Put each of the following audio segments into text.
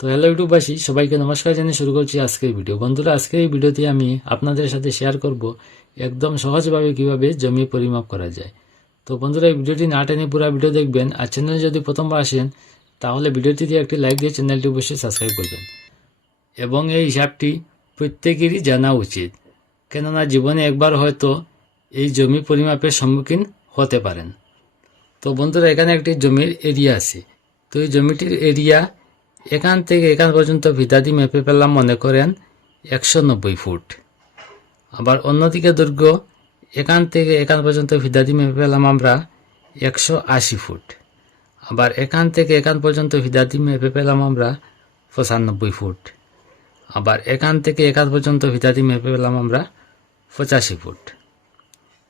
তো হ্যালো ইউটিউববাসী, সবাইকে নমস্কার জানিয়ে শুরু করছি আজকের ভিডিও। বন্ধুরা, আজকের এই ভিডিওতে আমি আপনাদের সাথে শেয়ার করব একদম সহজভাবে কিভাবে জমি পরিমাপ করা যায়। তো বন্ধুরা, এই ভিডিওটি না টেনে পুরো ভিডিও দেখবেন। আর চ্যানেলে যদি প্রথমবার আসেন তাহলে ভিডিওটিতে একটি লাইক দিয়ে চ্যানেলটি অবশ্যই সাবস্ক্রাইব করবেন। এবং এই হিসাবটি প্রত্যেকেরই জানা উচিত, কেননা জীবনে একবার হয়তো এই জমি পরিমাপের সম্মুখীন হতে পারেন। তো বন্ধুরা, এখানে একটি জমির এরিয়া আছে। তো এই জমিটির এরিয়া এখান থেকে এখান পর্যন্ত ভিতাদি মেপে পেলাম মনে করেন 190 ফুট। আবার অন্যদিকে দৈর্ঘ্য এখান থেকে এখান পর্যন্ত ভিতাদি মেপে পেলাম আমরা 180 ফুট। আবার এখান থেকে এখান পর্যন্ত ভিতাদি মেপে পেলাম আমরা 95 ফুট। আবার এখান থেকে এখান পর্যন্ত ভিতাদি মেপে পেলাম আমরা 85 ফুট।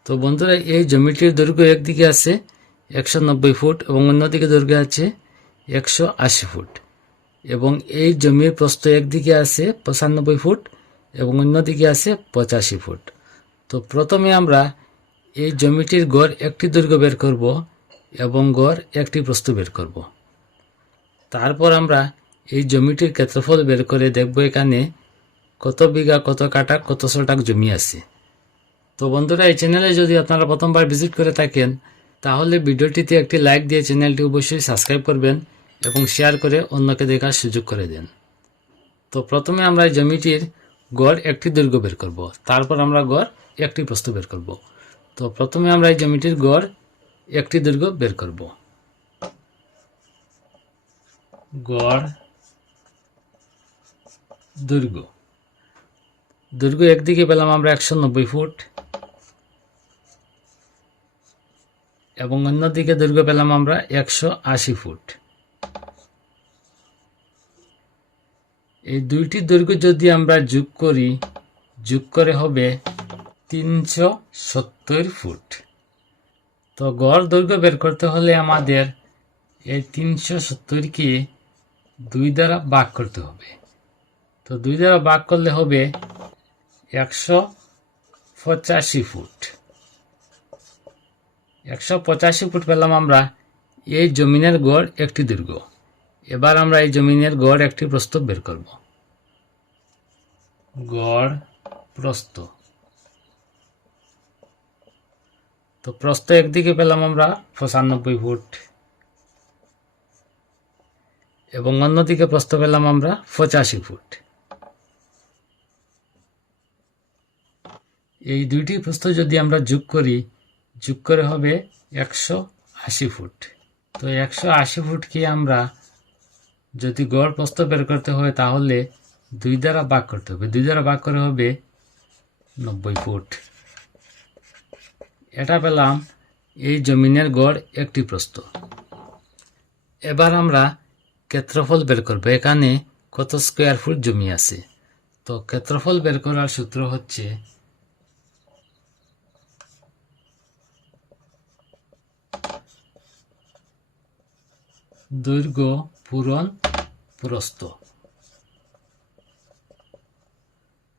তো বন্ধুরা, এই জমিটির দৈর্ঘ্য একদিকে আছে 190 ফুট এবং অন্যদিকে দৈর্ঘ্য আছে 180 ফুট। এবং এই জমির প্রস্থ একদিকে আছে 95 ফুট এবং অন্যদিকে আছে 85 ফুট। তো প্রথমে আমরা এই জমিটির গড় একটি দৈর্ঘ্য বের করব এবং গড় একটি প্রস্থ বের করব। তারপর আমরা এই জমিটির ক্ষেত্রফল বের করে দেখব এখানে কত বিঘা, কত কাঠা, কত শতক জমি আছে। তো বন্ধুরা, এই চ্যানেলে যদি আপনারা প্রথমবার ভিজিট করে থাকেন তাহলে ভিডিওটিতে একটি লাইক দিয়ে চ্যানেলটি অবশ্যই সাবস্ক্রাইব করবেন এবং শেয়ার করে অন্যকে দেখার সুযোগ করে দেন। তো প্রথমে আমরা এই জমিটির গড় একটি দৈর্ঘ্য বের করব, তারপর আমরা গড় একটি প্রস্থ বের করব। তো প্রথমে আমরা এই জমিটির গড় একটি দৈর্ঘ্য বের করব। গড় দৈর্ঘ্য একদিকে পেলাম আমরা 190 ফুট এবং অন্যদিকে দৈর্ঘ্য পেলাম আমরা 180 ফুট। এই দুইটি দৈর্ঘ্য যদি আমরা যোগ করি, যোগ করে হবে 370 ফুট। তো গড় দৈর্ঘ্য বের করতে হলে আমাদের এই 370কে 2 দ্বারা ভাগ করতে হবে। তো 2 দ্বারা ভাগ করলে হবে 185 ফুট। 185 ফুট পেলাম আমরা এই জমিনের গড় একটি দৈর্ঘ্য। এবার আমরা এই জমিনের গড় একটি প্রস্থ বের করব। গড় প্রস্থ। তো প্রস্থ একদিকে পেলাম আমরা 95 ফুট এবং অন্যদিকে প্রস্থ পেলাম আমরা 85 ফুট। এই দুইটি প্রস্থ যদি আমরা যোগ করি, যোগ করে হবে 180 ফুট। তো 180 ফুটকে আমরা যদি গড় প্রস্থ বের করতে হয় তাহলে 2 দ্বারা ভাগ করতে হবে। 2 দ্বারা ভাগ করে হবে 90 ফুট। এটা পেলাম এই জমিনের গড় একটি প্রস্থ। এবার আমরা ক্ষেত্রফল বের করব। এখানে কত স্কোয়ার ফুট জমি আছে। তো ক্ষেত্রফল বের করার সূত্র হচ্ছে দৈর্ঘ্য পূরণ প্রস্থ।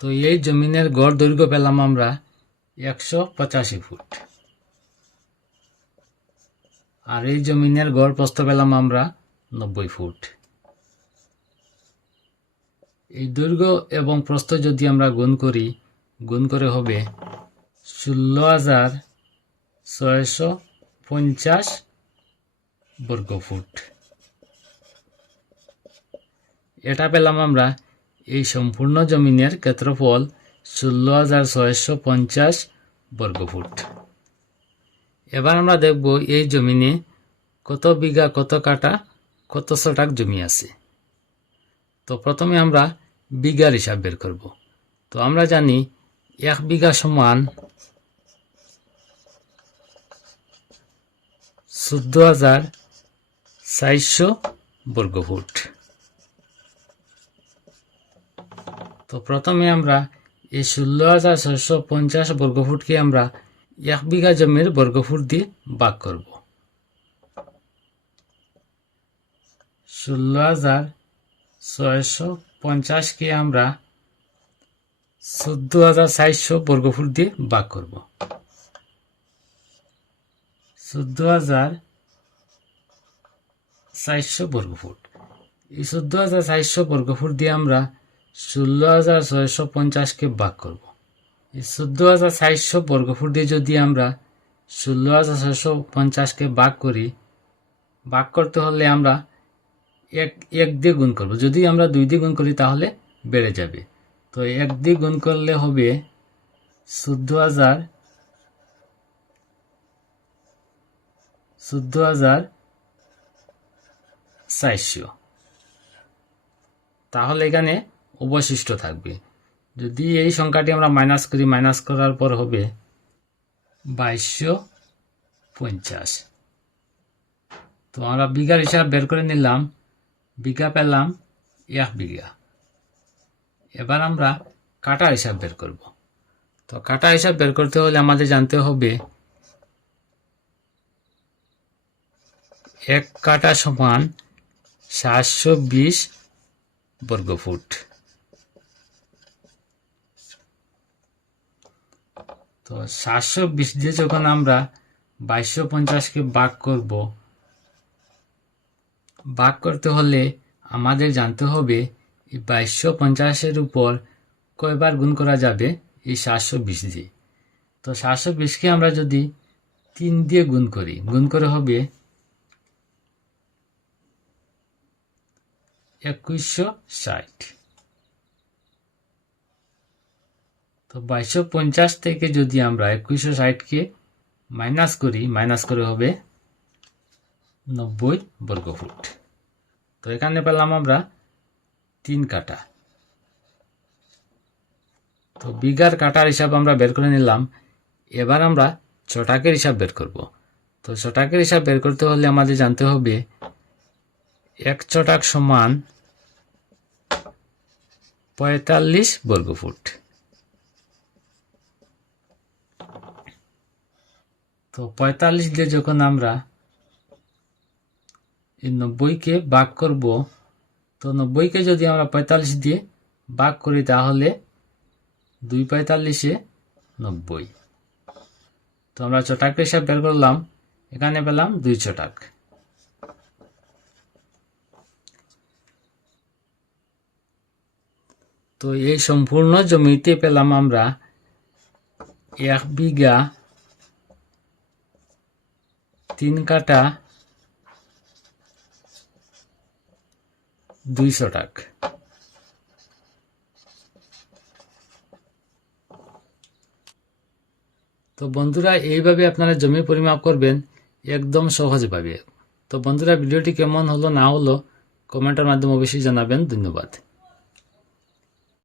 তো এই জমিনের গড় দৈর্ঘ্য পেলাম আমরা 185 ফুট আর এই জমিনের গড় প্রস্থ পেলাম আমরা 90 ফুট। এই দৈর্ঘ্য এবং প্রস্থ যদি আমরা গুণ করি, গুণ করে হবে 16,650 বর্গ ফুট। এটা পেলাম আমরা এই সম্পূর্ণ জমিনের ক্ষেত্রফল 16,650 বর্গ ফুট। এবার আমরা দেখব এই জমিনে কত বিঘা, কত কাঠা, কত শতক জমি আছে। তো প্রথমে আমরা বিঘার হিসাব বের করব। তো আমরা জানি 1 বিঘা সমান 14,400 বর্গ ফুট। তো প্রথমে আমরা এই 16,650 বর্গ ফুটকে আমরা 1 বিঘা জমির বর্গ ফুট দিয়ে ভাগ করব। 16,650কে আমরা 14,400 বর্গ ফুট দিয়ে ভাগ করব। 14,400 বর্গ ফুট। এই 14,400 বর্গফুট দিয়ে আমরা 16,650-কে ভাগ করব। এই 14,400 বর্গফুট দিয়ে যদি আমরা 16,650-কে ভাগ করি, ভাগ করতে হলে আমরা এক দিয়ে গুণ করব। যদি আমরা 2 দিয়ে গুণ করি তাহলে বেড়ে যাবে। তো 1 দিয়ে গুণ করলে হবে 14,400। তাহলে এখানে অবশিষ্ট থাকবে। যদি এই সংখ্যাটি আমরা মাইনাস করি, মাইনাস করার পর হবে 2250। তো আমরা বিঘার হিসাব বের করে নিলাম, বিঘা পেলাম 1 বিঘা। এবার আমরা কাটার হিসাব বের করব। তো কাটা হিসাব বের করতে হলে আমাদের জানতে হবে 1 কাটা সমান 720 বর্গফুট। তো 720 দিয়ে যখন আমরা 2250-কে ভাগ করব, ভাগ করতে হলে আমাদের জানতে হবে এই 2250-এর উপর কয়বার গুণ করা যাবে এই 720 দিয়ে। তো 720-কে আমরা যদি 3 দিয়ে গুণ করি, গুণ করে হবে 2160। তো 2250 থেকে যদি আমরা 2160-কে মাইনাস করি, মাইনাস করে হবে 90 বর্গফুট। তো এখানে পেলাম আমরা 3 কাটা। তো বিঘার কাটার হিসাব আমরা বের করে নিলাম। এবার আমরা ছটাকের হিসাব বের করব। তো ছটাকের হিসাব বের করতে হলে আমাদের জানতে হবে 1 ছটাক সমান 45 বর্গফুট। তো 45 দিয়ে যখন আমরা এই 90-কে ভাগ করব, তো 90-কে যদি আমরা 45 দিয়ে ভাগ করি তাহলে 2 45-এ 90। তো আমরা ছটাকের হিসাব বের করলাম, এখানে পেলাম 2 ছটাক। তো এই সম্পূর্ণ জমিতে পেলাম আমরা 1 বিঘা 3 কাটা 2 ছটাক। তো বন্ধুরা, এইভাবে আপনারা জমি পরিমাপ করবেন একদম সহজভাবে। তো বন্ধুরা, ভিডিওটি কেমন হলো না হলো কমেন্টের মাধ্যমে অবশ্যই জানাবেন। ধন্যবাদ।